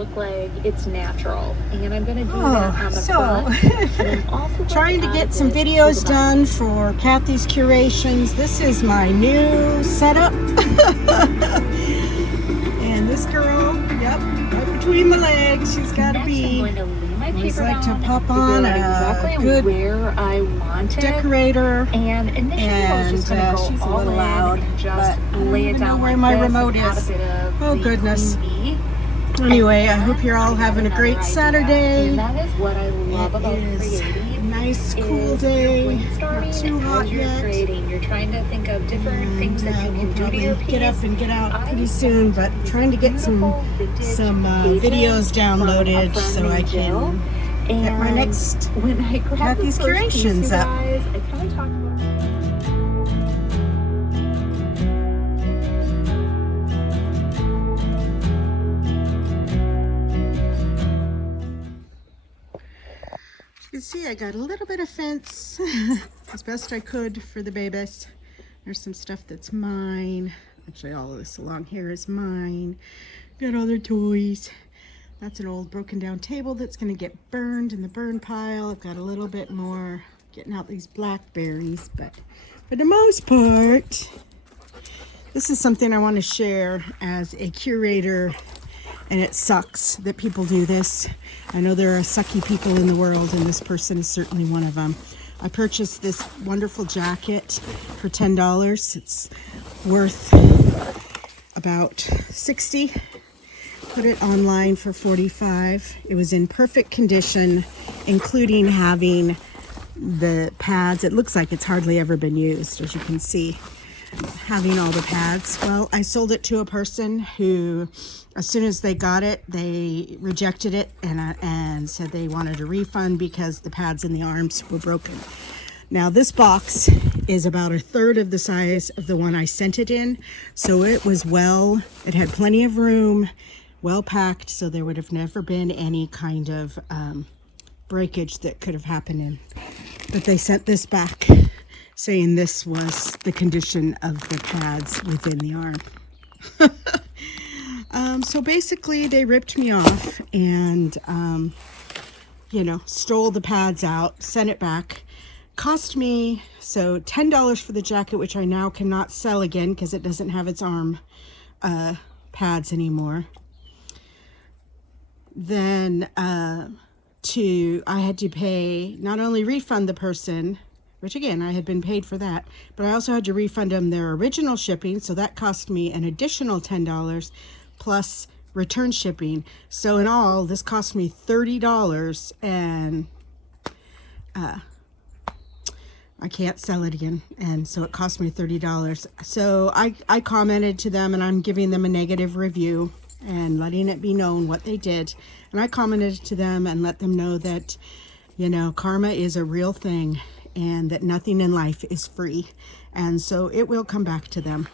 look like it's natural. And I'm going to do that on the front. And I'm also trying to get some videos done for Kathy's Curations. This is my new setup. And this girl, yep, right between my legs, she's got to be. I always like to pop on a good where I want it. Decorator. And initially I was just going to go she's a all little in loud, and just lay it down where like my this remote and add is. a bit of Oh the goodness. queen bee. Anyway, I hope you're all having a great And Saturday. that is what I love about creating. A nice cool day. Not too hot you're yet. creating, you're trying to think of different things that you can do to your piece. Get up and get out pretty soon, but trying to get some videos downloaded so I can get my next when I Kathy's Curations up. I kind of talked about. You can see I got a little bit of fence as best I could for the babies. There's some stuff that's mine. Actually, all of this along here is mine. Got all their toys. That's an old broken down table that's going to get burned in the burn pile. I've got a little bit more getting out these blackberries, but for the most part, this is something I want to share as a curator. And it sucks that people do this. I know there are sucky people in the world, and this person is certainly one of them. I purchased this wonderful jacket for $10. It's worth about $60. Put it online for $45. It was in perfect condition, including having the pads. It looks like it's hardly ever been used, as you can see. Having all the pads. Well, I sold it to a person who, as soon as they got it, they rejected it and said they wanted a refund because the pads in the arms were broken. Now this box is about 1/3 of the size of the one I sent it in, so it was it had plenty of room, well packed, so there would have never been any kind of breakage that could have happened in. But they sent this back, saying this was the condition of the pads within the arm. So basically they ripped me off and, stole the pads out, sent it back. Cost me, so $10 for the jacket, which I now cannot sell again because it doesn't have its arm pads anymore. Then I had to pay, not only refund the person, which again, I had been paid for that, but I also had to refund them their original shipping, so that cost me an additional $10 plus return shipping. So in all, this cost me $30, and I can't sell it again, and so it cost me $30. So I commented to them, and I'm giving them a negative review and letting it be known what they did. And I commented to them and let them know that, karma is a real thing, and that nothing in life is free, and so it will come back to them.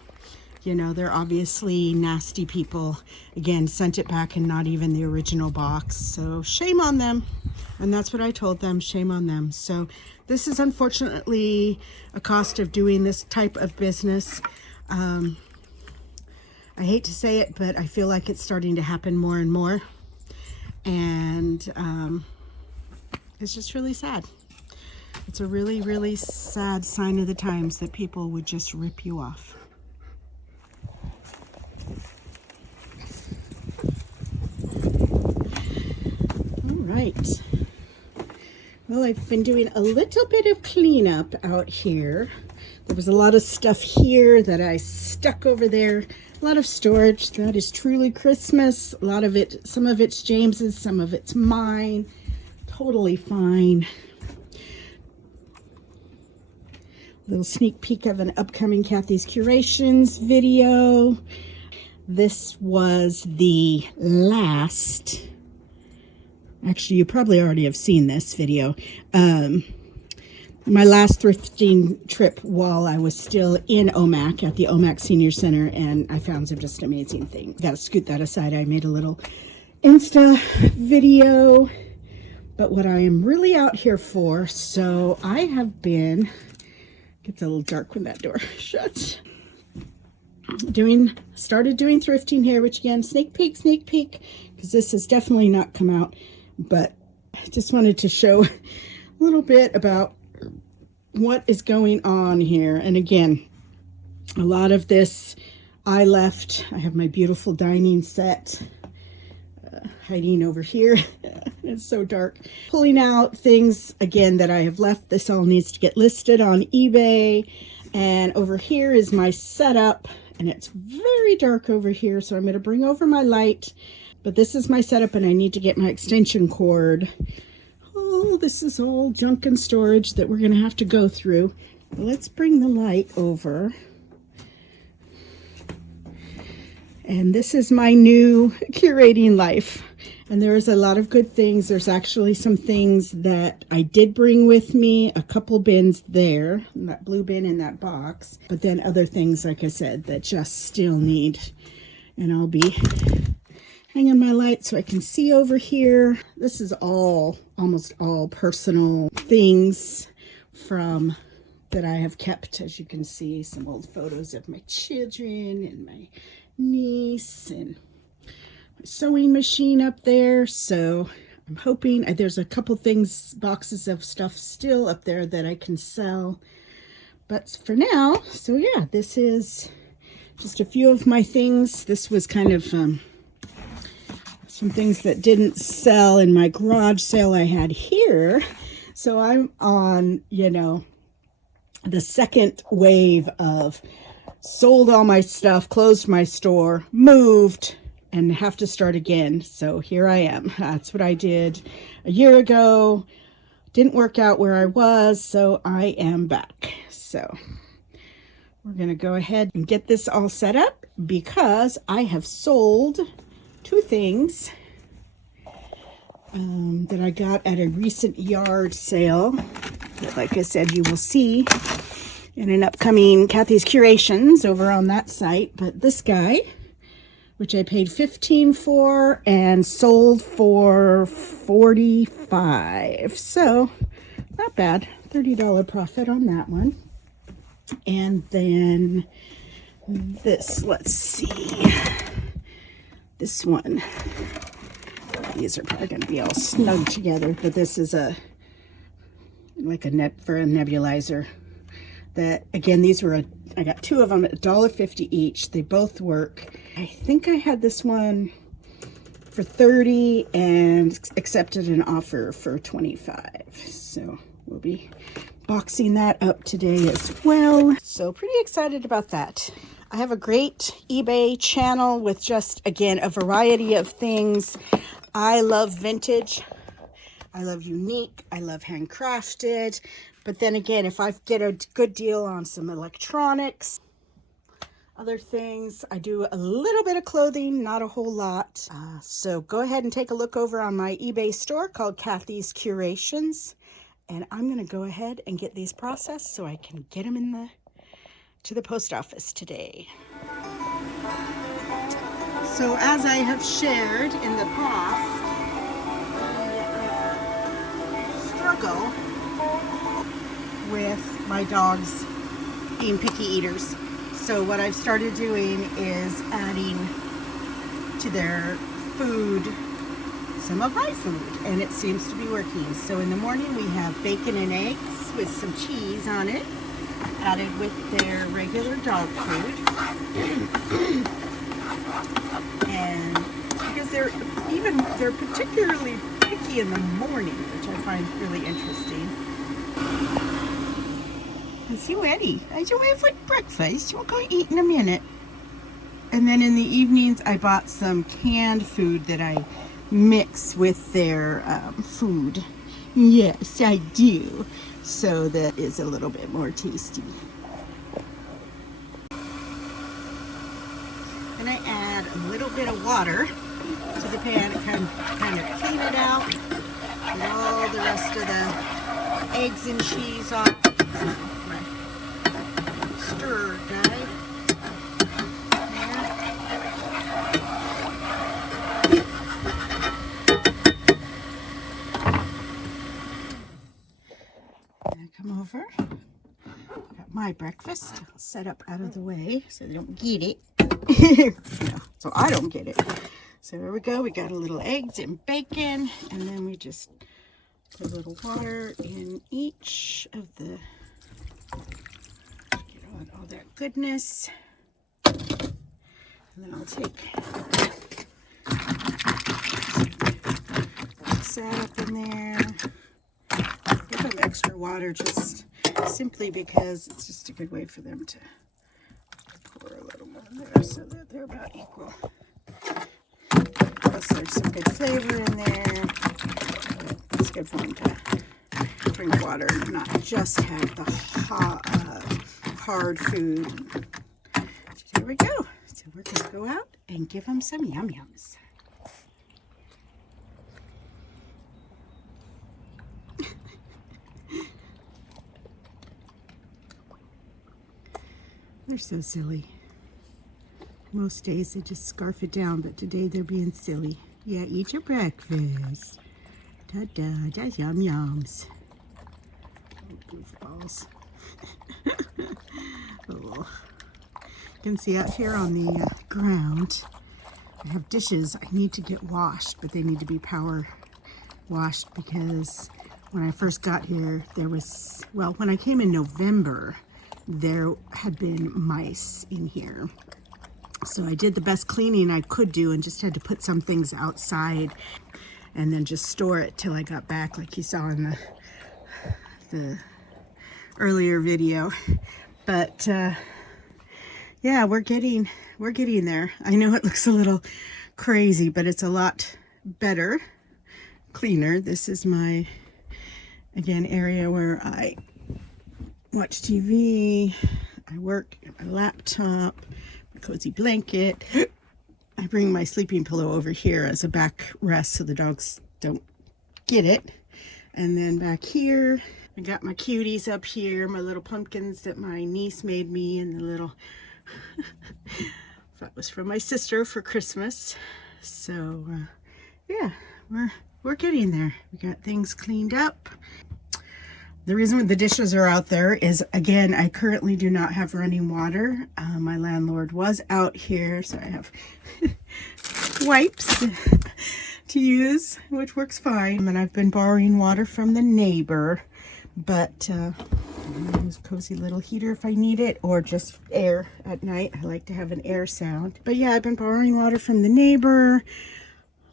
They're obviously nasty people. Again, sent it back and not even the original box, so shame on them. And that's what I told them, shame on them. So this is unfortunately a cost of doing this type of business. I hate to say it, but I feel like it's starting to happen more and more, and it's just really sad. It's a really, really sad sign of the times that people would just rip you off. All right. Well, I've been doing a little bit of cleanup out here. There was a lot of stuff here that I stuck over there. A lot of storage. That is truly Christmas. A lot of it, some of it's James's, some of it's mine. Totally fine. Little sneak peek of an upcoming Kathy's Curations video. This was the last, actually you probably already have seen this video, my last thrifting trip while I was still in Omak at the Omak Senior Center, and I found some just amazing things. Gotta scoot that aside. I made a little Insta video, but what I am really out here for, so I have been, gets a little dark when that door shuts. started doing thrifting here, which again, sneak peek, because this has definitely not come out, but I just wanted to show a little bit about what is going on here. And again, a lot of this I left. I have my beautiful dining set hiding over here. It's so dark. Pulling out things again that I have left. This all needs to get listed on eBay. And over here is my setup, and it's very dark over here, so I'm going to bring over my light. But this is my setup, and I need to get my extension cord. Oh, this is all junk and storage that we're going to have to go through. Let's bring the light over. And this is my new Curating Life. And there's a lot of good things. There's actually some things that I did bring with me, a couple bins there, that blue bin in that box. But then other things, like I said, that just still need. And I'll be hanging my light so I can see over here. This is almost all personal things from that I have kept. As you can see, some old photos of my children and my niece and my sewing machine up there. So I'm hoping there's a couple things, boxes of stuff still up there that I can sell. But for now, so yeah, this is just a few of my things. This was kind of some things that didn't sell in my garage sale I had here. So I'm on, the second wave of sold all my stuff, closed my store, moved, and have to start again. So here I am. That's what I did a year ago. Didn't work out where I was, so I am back. So we're going to go ahead and get this all set up because I have sold two things that I got at a recent yard sale. That, like I said, you will see in an upcoming Kathy's Curations over on that site. But this guy, which I paid $15 for and sold for $45. So not bad. $30 profit on that one. And then this, let's see. This one. These are probably going to be all snug together, but this is like a nebulizer. That again, these were I got two of them at $1.50 each. They both work. I think I had this one for $30 and accepted an offer for $25. So we'll be boxing that up today as well. So pretty excited about that. I have a great eBay channel with just, again, a variety of things. I love vintage. I love unique. I love handcrafted. But then again, if I get a good deal on some electronics, other things, I do a little bit of clothing, not a whole lot. So go ahead and take a look over on my eBay store called Kathy's Curations. And I'm going to go ahead and get these processed so I can get them to the post office today. So as I have shared in the past, I struggle with my dogs being picky eaters. So what I've started doing is adding to their food some of my food, and it seems to be working. So in the morning we have bacon and eggs with some cheese on it, added with their regular dog food. And because they're particularly picky in the morning, which I find really interesting. Is you ready? Is you ready for breakfast? We're going to eat in a minute. And then in the evenings, I bought some canned food that I mix with their food. Yes, I do. So that is a little bit more tasty. And I add a little bit of water to the pan and kind of clean it out. Get all the rest of the eggs and cheese off. Stir guy. And I come over. Got my breakfast. I'll set up out of the way so they don't get it. So I don't get it. So there we go. We got a little eggs and bacon, and then we just put a little water in each of the, get all that goodness. And then I'll take that up in there. Give them extra water just simply because it's just a good way for them to pour a little more in there so that they're about equal. Plus there's some good flavor in there. It's good for them to drink water and not just have the hard food. So here we go. So we're going to go out and give them some yum yums. They're so silly. Most days they just scarf it down, but today they're being silly. Yeah, eat your breakfast. Ta-da, that's yum yums. Oh, goofballs. Oh. You can see out here on the ground, I have dishes I need to get washed, but they need to be power washed because when I first got here, there was, well, when I came in November, there had been mice in here. So I did the best cleaning I could do and just had to put some things outside and then just store it till I got back, like you saw in the earlier video. But yeah, we're getting there. I know it looks a little crazy, but it's a lot better, cleaner. This is my, again, area where I watch TV, I work, my laptop, my cozy blanket. I bring my sleeping pillow over here as a backrest so the dogs don't get it. And then back here, I got my cuties up here, my little pumpkins that my niece made me, and the little, that was from my sister for Christmas. So yeah, we're getting there. We got things cleaned up. The reason the dishes are out there is, again, I currently do not have running water. My landlord was out here, so I have wipes to use, which works fine. And I've been borrowing water from the neighbor, but I use a cozy little heater if I need it, or just air at night. I like to have an air sound. But yeah, I've been borrowing water from the neighbor.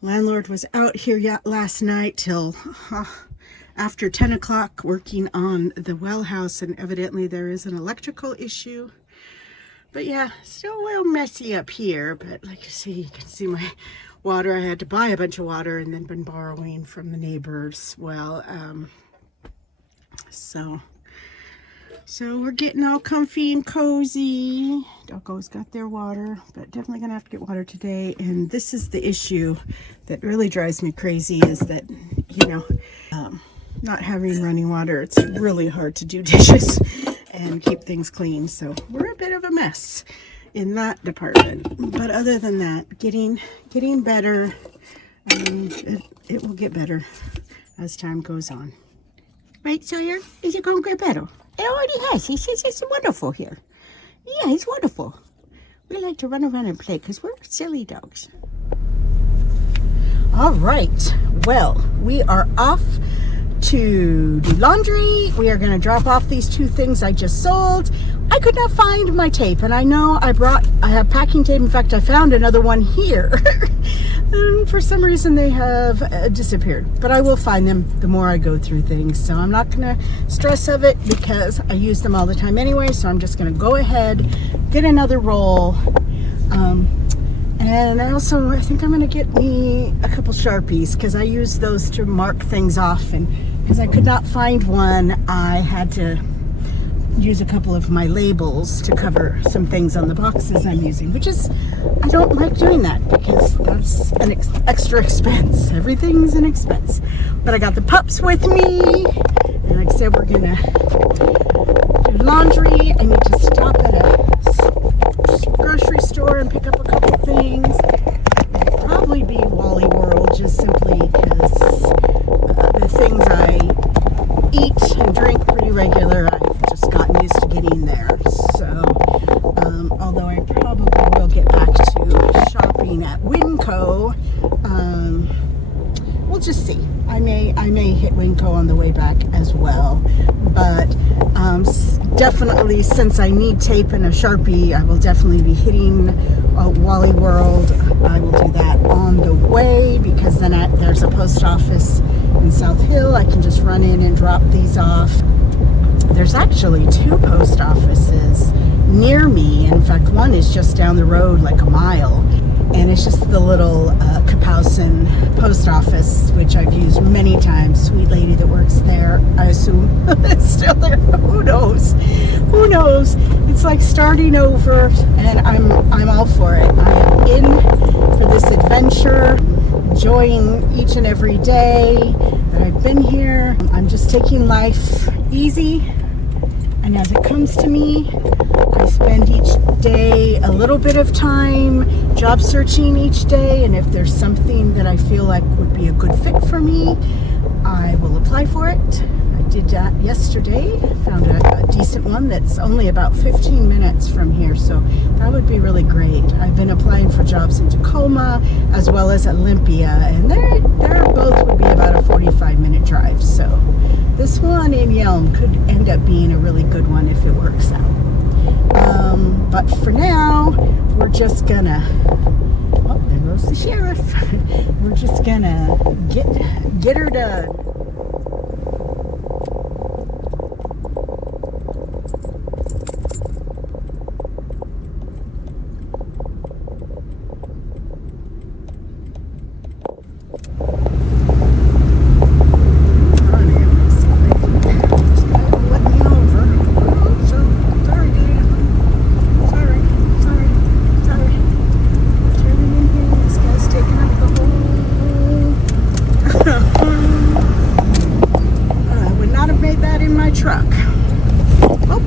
Landlord was out here last night till after 10 o'clock working on the well house, and evidently there is an electrical issue. But yeah, still a little messy up here, but like you can see my water. I had to buy a bunch of water and then been borrowing from the neighbors. Well, so we're getting all comfy and cozy. Doggos got their water, but definitely gonna have to get water today. And this is the issue that really drives me crazy, is that, you know, not having running water, it's really hard to do dishes and keep things clean. So we're a bit of a mess in that department. But other than that, getting better. It will get better as time goes on. Right, Sawyer? Is it going to get better? It already has. He says it's wonderful here. Yeah, it's wonderful. We like to run around and play because we're silly dogs. All right. Well, we are off to do laundry. We are going to drop off these two things I just sold. I could not find my tape, and I know I have packing tape. In fact, I found another one here. And for some reason they have disappeared, but I will find them the more I go through things. So I'm not going to stress of it because I use them all the time anyway. So I'm just going to go ahead, get another roll. And I think I'm going to get me a couple Sharpies because I use those to mark things off. And because I could not find one, I had to use a couple of my labels to cover some things on the boxes I'm using, which is, I don't like doing that because that's an extra expense. Everything's an expense. But I got the pups with me, and like I said, we're gonna do laundry. I need to stop at a grocery store and pick up a couple things. It'll probably be Wally World, just simply because the things I eat and drink pretty regular, I've just gotten used to getting there. just see. I may hit Winco on the way back as well, but definitely, since I need tape and a Sharpie, I will definitely be hitting Wally World. I will do that on the way, because then there's a post office in South Hill. I can just run in and drop these off. There's actually 2 post offices near me. In fact, one is just down the road like a mile, and it's just the little Kapowson post office, which I've used many times. Sweet lady that works there, I assume it's still there. Who knows? Who knows? It's like starting over, and I'm all for it. I am in for this adventure, enjoying each and every day that I've been here. I'm just taking life easy, and as it comes to me, I spend each day a little bit of time job searching each day, and if there's something that I feel like would be a good fit for me, I will apply for it. I did that yesterday, found a decent one that's only about 15 minutes from here, so that would be really great. I've been applying for jobs in Tacoma as well as Olympia, and they're both would be about a 45-minute drive, so this one in Yelm could end up being a really good one if it works out. But for now, we're just gonna, oh, there goes the sheriff. We're just gonna get her done. Truck. Oh,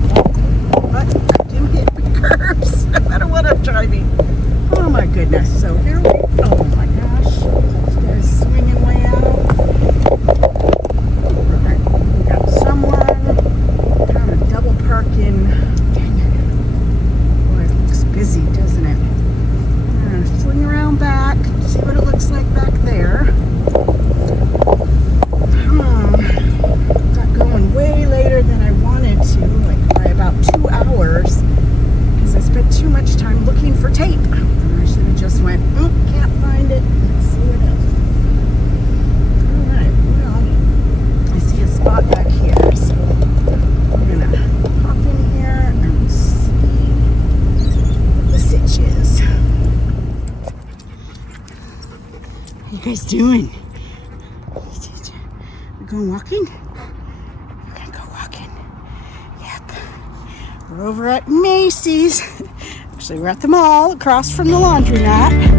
but I didn't hit the curbs no matter what I'm driving. Oh my goodness. So here we, oh my gosh, this guy's swinging way out. Right, we got someone kind of double parking. Dang it. Boy, it looks busy, doesn't it? I'm gonna swing around back, see what it looks like back there. Way later than I wanted to, like by about 2 hours, because I spent too much time looking for tape. And I should have just went, can't find it. Let's see what else. Alright, well, I see a spot back here, so I'm gonna hop in here and see what the sitch is. How you guys doing? We're going walking? We're over at Macy's. Actually, we're at the mall across from the laundromat.